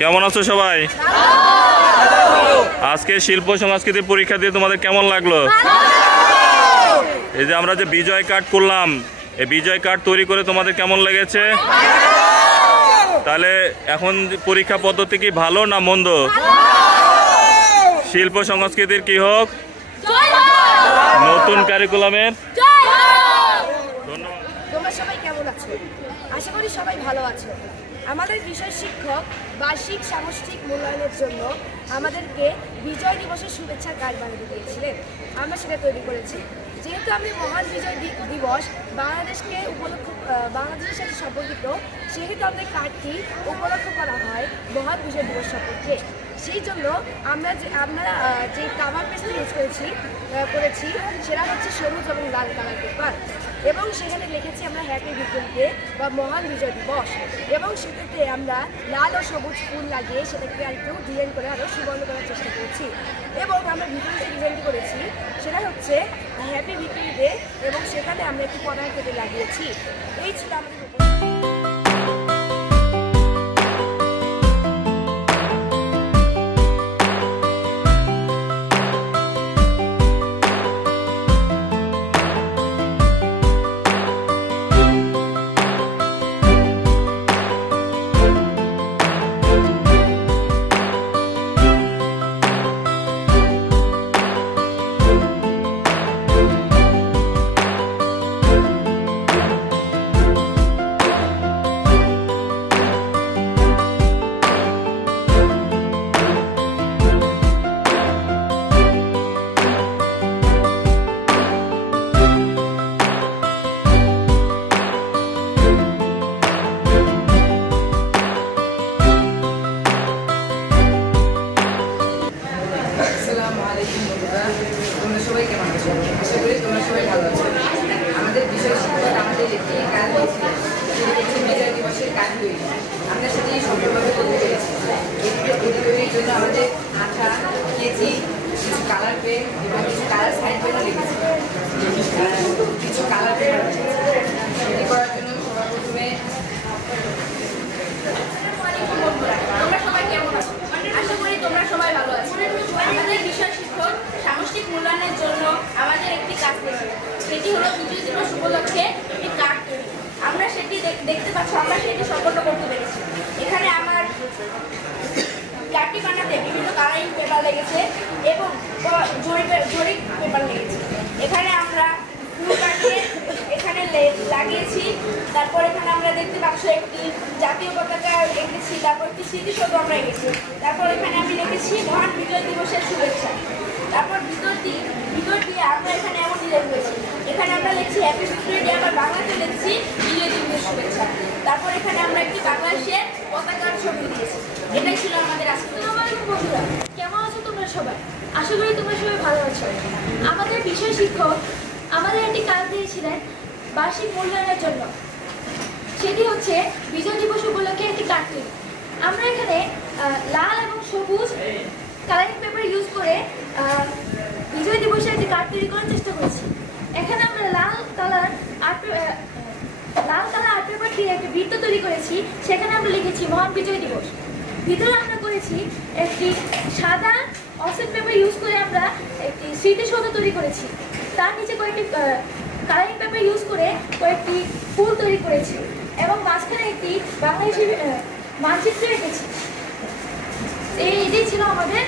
কেমন আছো সবাই? আজকে শিল্প সংস্কৃতি পরীক্ষা দিয়ে তোমাদের কেমন লাগলো? এই যে আমরা যে বিজয় কার্ড করলাম, এই বিজয় কার্ড তৈরি করে তোমাদের কেমন লেগেছে? তাহলে এখন পরীক্ষা পদ্ধতি কি ভালো না মন্দ? শিল্প সংস্কৃতির কি হোক, নতুন কারিকুলামের ধন্যবাদ। তোমরা সবাই কেমন আছো? আশা করি সবাই ভালো আছো। আমাদের বিষয় শিক্ষক বার্ষিক সামষ্টিক মূল্যায়নের জন্য আমাদেরকে বিজয় দিবসের শুভেচ্ছার কার্ড বানিয়ে দিয়েছিলেন। আমরা সেটা তৈরি করেছি। যেহেতু আমি মহান বিজয় দিবস বাংলাদেশের সাথে সম্পর্কিত, সেহেতু আমাদের কার্ডটি উপলক্ষ করা হয় মহান বিজয় দিবস সম্পর্কে। সেই জন্য আমরা যে কাভার পেজটা ইউজ করেছি সেটা হচ্ছে সবুজ এবং লাল কালার পেপার, এবং সেখানে লিখেছি আমরা হ্যাপি ভিক্টরি ডে বা মহান বিজয় দিবস, এবং সেটাতে আমরা লাল ও সবুজ ফুল লাগিয়ে সেটাকে আর একটু ডিজাইন করে আরও সুবর্ণ করার চেষ্টা করেছি। এবং আমরা ভিতরে যে ডিজাইনটি করেছি সেটা হচ্ছে হ্যাপি ভিক্টরি ডে, এবং সেখানে আমরা একটু পতাকা কেটে লাগিয়েছি। এই ছিল আমাদের তোমরা সবাই কেমন আছো? আশা করি তোমরা সবাই ভালো আছো। আমাদের বিষয় শিক্ষক আমাদের একটি কাজ দিয়েছিল, সেটি হচ্ছে বিজয় দিবসের কাজ তৈরি। আমরা সেটি সফলভাবে করতে পেরেছি। এটি তৈরির জন্য আমাদের আঠা, কেচি, কিছু কালার পেন এবং কিছু কালার সাইড পেনও লেগেছে, কিছু কালার পেন এটি করার জন্য সবার প্রথমে তোমরা সবাই কেমন আছো? আশা করি তোমরা সবাই ভালো আছো। আমাদের বিষয় শিক্ষক সামষ্টিক মূল্যায়নের জন্য আমাদের একটি কাজ দিয়েছিল, সেটি হলো বিজয় দিবস উপলক্ষে একটি কার্ড তৈরি। আমরা সেটি দেখতে পাচ্ছি, আমরা সেটি সম্পন্ন করতে পেরেছি। এখানে আমার কার্ডটি বানাতে বিভিন্ন কালারিং পেপার লেগেছে এবং জরিপ পেপার লেগেছে। এখানে আমরা ফুল কাটিয়ে এখানে লাগিয়েছি। তারপর এখানে আমরা দেখতে পাচ্ছি একটি জাতীয় পতাকা এঁকেছি, তারপর একটি স্মৃতিসৌধ আমরা এঁকেছি। তারপর এখানে আমি লিখেছি মহান বিজয় দিবসের শুভেচ্ছা। তারপর ভিতর দিয়ে আমরা এখানে এমন ডিজাইন করেছি, এখানে আমরা লিখছি হ্যাপি ভিক্টরি ডে, আমরা বাংলাতে লিখছি বিজয় দিবসের শুভেচ্ছা। তারপর এখানে আমরা একটি বাংলাদেশের পতাকার ছবি দিয়েছি। এটাই ছিল আমাদের আজকে। বন্ধুরা, কেমন আছো তোমরা সবাই? আশা করি তোমরা সবাই ভালো আছো। আমাদের বিষয় শিক্ষক আমাদের একটি কাজ দিয়েছিলেন বার্ষিক মূল্যায়নের জন্য, সেটি হচ্ছে বিজয় দিবস উপলক্ষে একটি কার্ড তৈরি। আমরা এখানে লাল এবং সবুজ কালারিং পেপার ইউজ করে বিজয় দিবসে একটি কার্ড তৈরি করার চেষ্টা করেছি। এখানে আমরা লাল কালার আর্ট পেপার দিয়ে একটি বৃত্ত তৈরি করেছি, সেখানে আমরা লিখেছি মহান বিজয় দিবস। ভিতরে আমরা করেছি একটি সাদা অফসেট পেপার ইউজ করে আমরা একটি স্মৃতিসৌধ তৈরি করেছি। তার নিচে কয়েকটি কালারিং পেপার ইউজ করে কয়েকটি ফুল তৈরি করেছি, এবং মাঝখানে একটি বাংলাদেশি মানচিত্র এঁকেছি। এটাই ছিল আমাদের